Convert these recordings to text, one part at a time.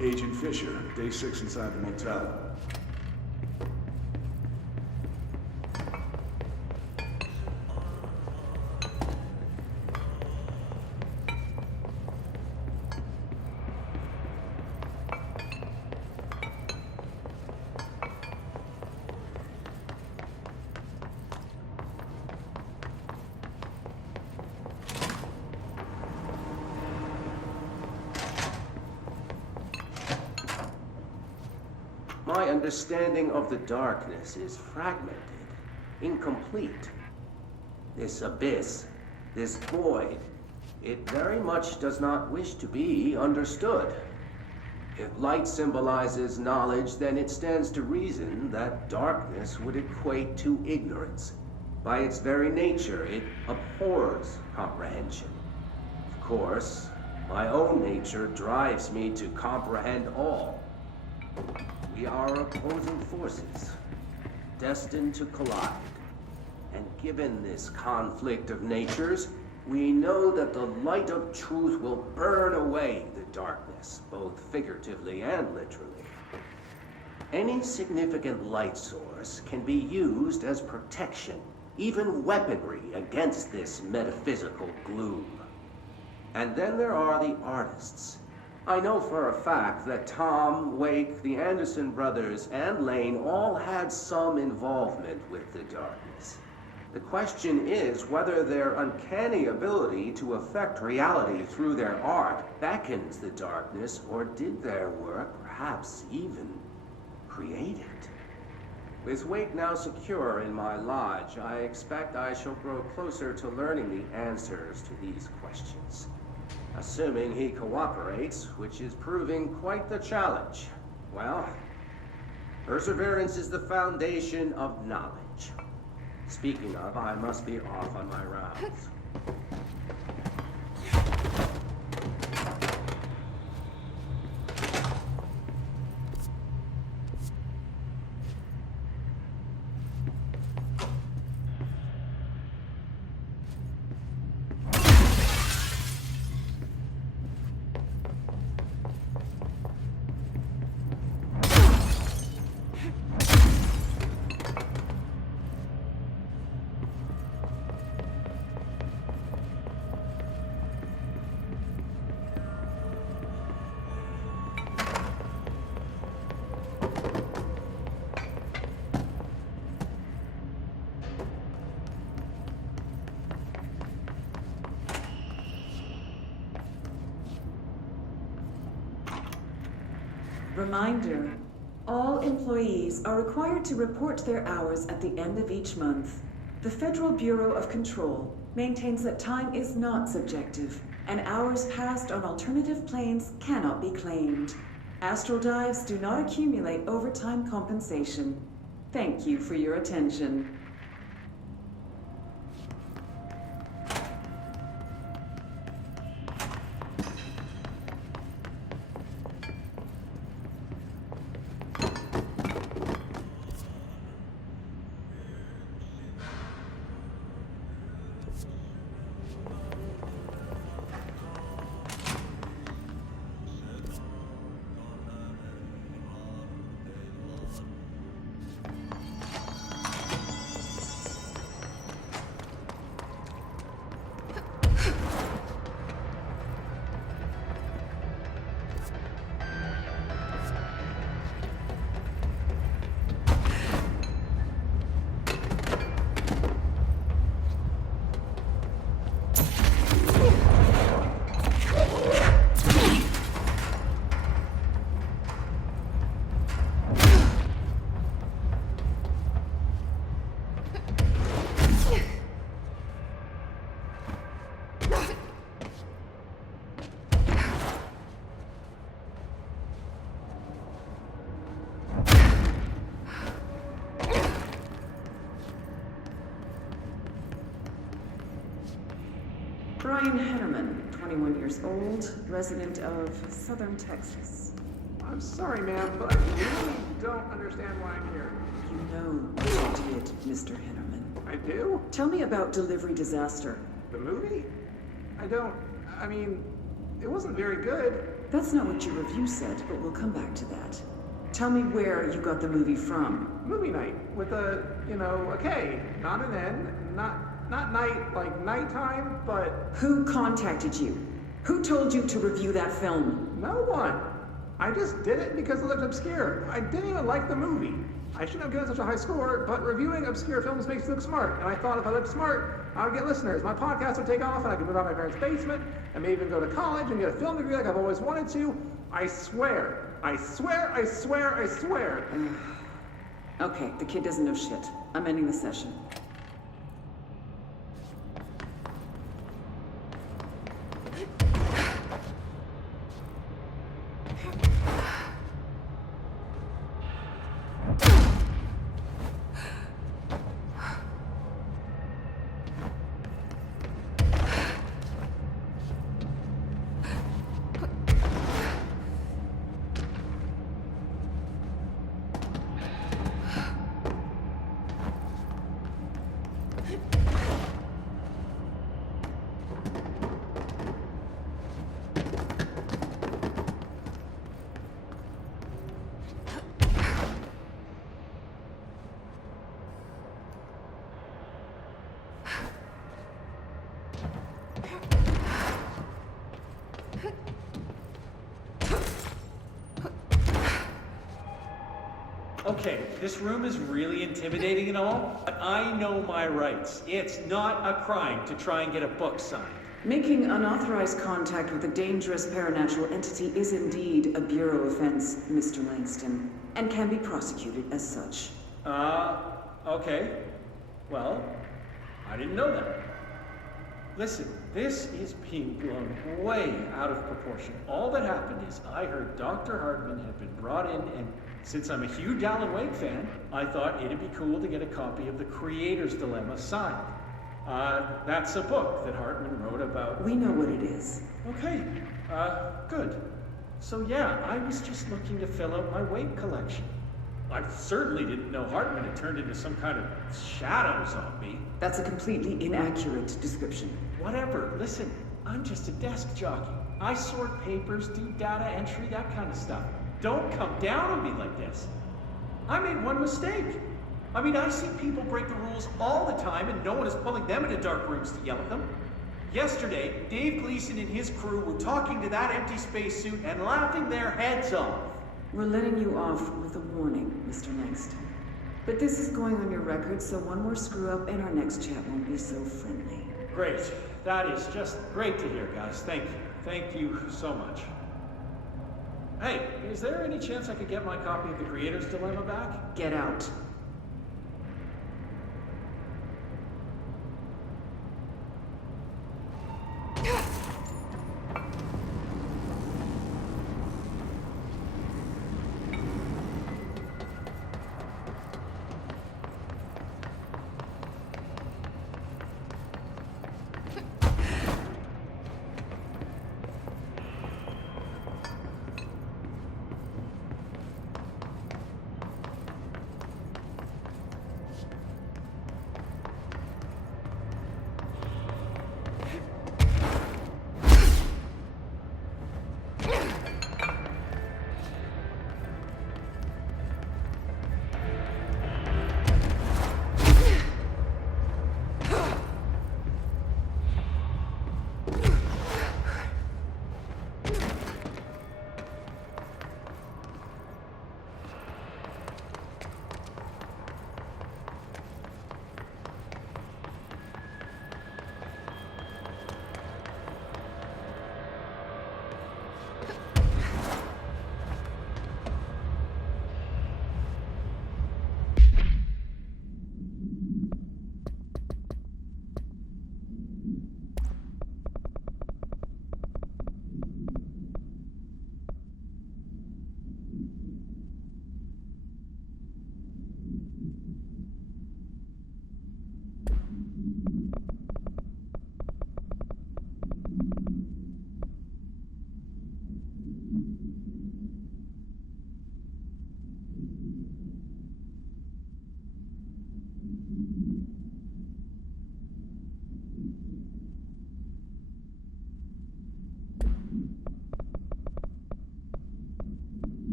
Agent Fisher, day 6 inside the motel. My understanding of the darkness is fragmented, incomplete. This abyss, this void, it very much does not wish to be understood. If light symbolizes knowledge, then it stands to reason that darkness would equate to ignorance. By its very nature, it abhors comprehension. Of course, my own nature drives me to comprehend all. We are opposing forces, destined to collide. And given this conflict of natures, we know that the light of truth will burn away the darkness, both figuratively and literally. Any significant light source can be used as protection, even weaponry against this metaphysical gloom. And then there are the artists. I know for a fact that Tom, Wake, the Anderson brothers, and Lane all had some involvement with the darkness. The question is whether their uncanny ability to affect reality through their art beckons the darkness, or did their work perhaps even create it? With Wake now secure in my lodge, I expect I shall grow closer to learning the answers to these questions. Assuming he cooperates, which is proving quite the challenge. Well, perseverance is the foundation of knowledge. Speaking of, I must be off on my rounds. Reminder, all employees are required to report their hours at the end of each month. The Federal Bureau of Control maintains that time is not subjective, and hours passed on alternative planes cannot be claimed. Astral dives do not accumulate overtime compensation. Thank you for your attention. Brian Hennerman, 21 years old, resident of Southern Texas. I'm sorry, ma'am, but I really don't understand why I'm here. You know what you did, Mr. Hennerman. I do? Tell me about Delivery Disaster. The movie? I mean, it wasn't very good. That's not what your review said, but we'll come back to that. Tell me where you got the movie from. Movie night with a, a K, not an N, not night like nighttime, but Who contacted you? Who told you to review that film? no one. I just did it because it looked obscure. I didn't even like the movie. I shouldn't have given such a high score, but reviewing obscure films makes you look smart. And I thought if I looked smart, I would get listeners. My podcast would take off and I could move out of my parents' basement and maybe even go to college and get a film degree like I've always wanted to. I swear. I swear, I swear, I swear. Okay, the kid doesn't know shit. I'm ending the session. Okay, this room is really intimidating and all, but I know my rights. It's not a crime to try and get a book signed. Making unauthorized contact with a dangerous paranatural entity is indeed a Bureau offense, Mr. Langston, and can be prosecuted as such. Okay. Well, I didn't know that. Listen, this is being blown way out of proportion. All that happened is I heard Dr. Hartman had been brought in, and since I'm a huge Alan Wake fan, I thought it'd be cool to get a copy of The Creator's Dilemma signed. That's a book that Hartman wrote about. We know what it is. Okay, good. So yeah, I was just looking to fill out my Wake collection. I certainly didn't know Hartman had turned into some kind of shadow zombie. That's a completely inaccurate description. Whatever, listen, I'm just a desk jockey. I sort papers, do data entry, that kind of stuff. Don't come down on me like this. I made one mistake. I mean, I see people break the rules all the time and no one is pulling them into dark rooms to yell at them. Yesterday, Dave Gleason and his crew were talking to that empty spacesuit and laughing their heads off. We're letting you off with a warning, Mr. Langston. But this is going on your record, so one more screw-up and our next chat won't be so friendly. Great. That is just great to hear, guys. Thank you. Thank you so much. Hey, is there any chance I could get my copy of The Creator's Dilemma back? Get out.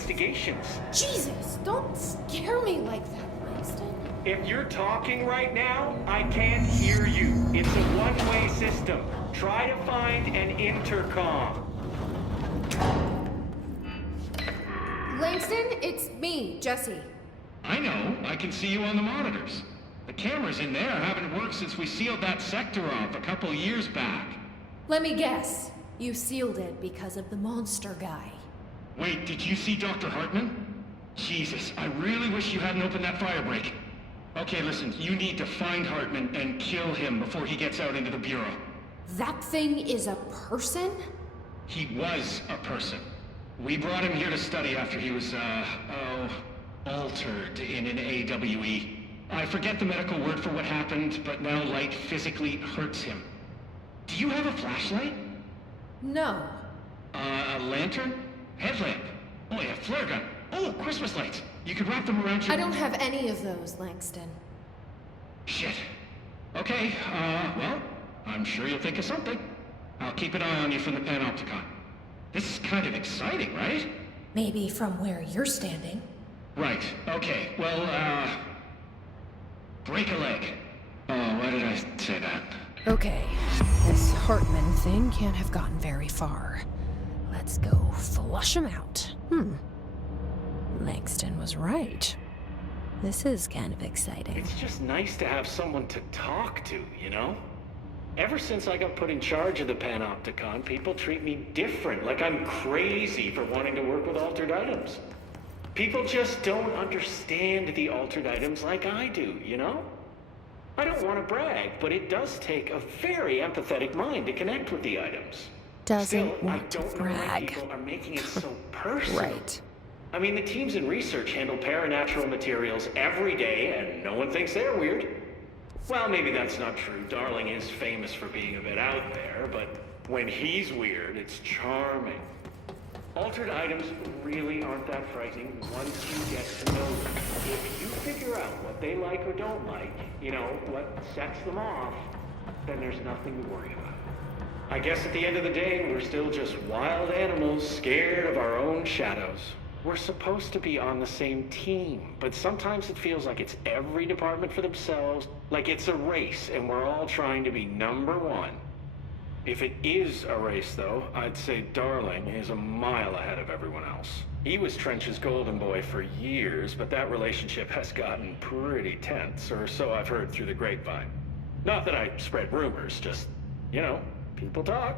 investigations. Jesus, don't scare me like that, Langston. If you're talking right now, I can't hear you. It's a one-way system. Try to find an intercom. Langston, it's me, Jesse. I know. I can see you on the monitors. The cameras in there haven't worked since we sealed that sector off a couple years back. Let me guess. You sealed it because of the monster guy. Wait, did you see Dr. Hartman? Jesus, I really wish you hadn't opened that fire break. Okay, listen, you need to find Hartman and kill him before he gets out into the Bureau. That thing is a person? He was a person. We brought him here to study after he was, altered in an AWE. I forget the medical word for what happened, but now light physically hurts him. Do you have a flashlight? No. A lantern? Headlamp? Oh yeah, flare gun. Oh, Christmas lights. You could wrap them around your... I don't have any of those, Langston. Shit. Okay, well, I'm sure you'll think of something. I'll keep an eye on you from the panopticon. This is kind of exciting, right? Maybe from where you're standing. Right, okay. Well, break a leg. Oh, why did I say that? Okay, this Hartman thing can't have gotten very far. Let's go flush him out. Langston was right. This is kind of exciting. It's just nice to have someone to talk to, you know? Ever since I got put in charge of the Panopticon, people treat me different, like I'm crazy for wanting to work with altered items. People just don't understand the altered items like I do, you know? I don't want to brag, but it does take a very empathetic mind to connect with the items. Doesn't Still, I want to don't know why brag. people are making it so personal. Right. I mean, the teams in research handle paranatural materials every day, and no one thinks they're weird. Well, maybe that's not true. Darling is famous for being a bit out there, but when he's weird, it's charming. Altered items really aren't that frightening once you get to know them. If you figure out what they like or don't like, you know, what sets them off, then there's nothing to worry about. I guess at the end of the day, we're still just wild animals scared of our own shadows. We're supposed to be on the same team, but sometimes it feels like it's every department for themselves, like it's a race and we're all trying to be number one. If it is a race, though, I'd say Darling is a mile ahead of everyone else. He was Trench's golden boy for years, but that relationship has gotten pretty tense, or so I've heard through the grapevine. Not that I spread rumors, just, you know, people talk.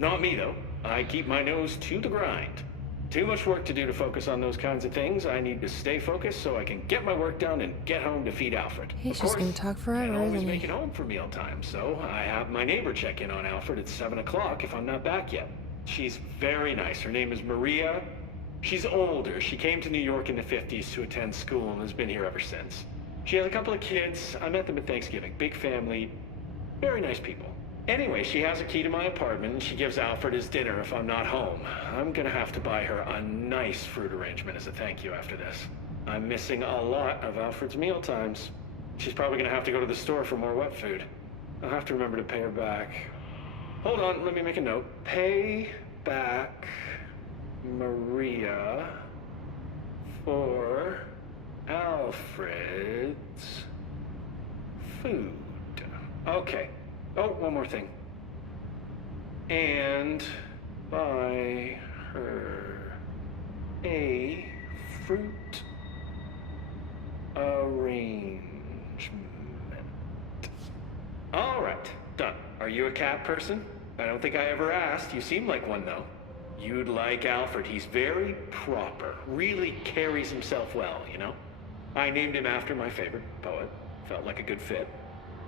Not me, though. I keep my nose to the grind. Too much work to do to focus on those kinds of things. I need to stay focused so I can get my work done and get home to feed Alfred. He's Of just course, gonna talk forever, can't always isn't make he? it home for mealtime, so I have my neighbor check in on Alfred at 7 o'clock if I'm not back yet. She's very nice. Her name is Maria. She's older. She came to New York in the 50s to attend school and has been here ever since. She has a couple of kids. I met them at Thanksgiving. Big family. Very nice people. Anyway, she has a key to my apartment, and she gives Alfred his dinner if I'm not home. I'm gonna have to buy her a nice fruit arrangement as a thank you after this. I'm missing a lot of Alfred's meal times. She's probably gonna have to go to the store for more wet food. I'll have to remember to pay her back. Hold on, let me make a note. Pay back Maria for Alfred's food. Okay. Oh, one more thing. And buy her a fruit arrangement. All right, done. Are you a cat person? I don't think I ever asked. You seem like one, though. You'd like Alfred. He's very proper. Really carries himself well, you know? I named him after my favorite poet. Felt like a good fit.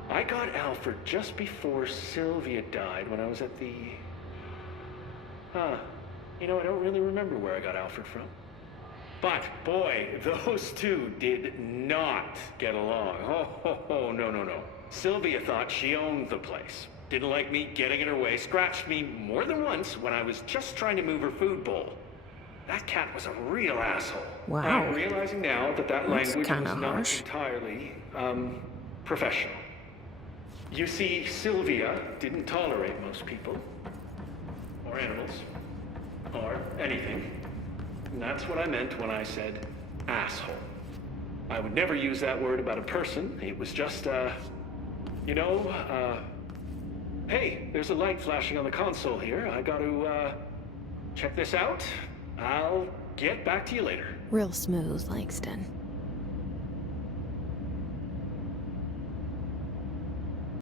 I got Alfred just before Sylvia died when I was at the... You know, I don't really remember where I got Alfred from. But, boy, those two did not get along. Oh, no. Sylvia thought she owned the place. Didn't like me getting in her way. Scratched me more than once when I was just trying to move her food bowl. That cat was a real asshole. Wow. I'm realizing now that That's language was kinda not harsh. entirely, professional. You see, Sylvia didn't tolerate most people, or animals, or anything. That's what I meant when I said asshole. I would never use that word about a person. It was just, hey, there's a light flashing on the console here. I gotta, check this out. I'll get back to you later. Real smooth, Langston.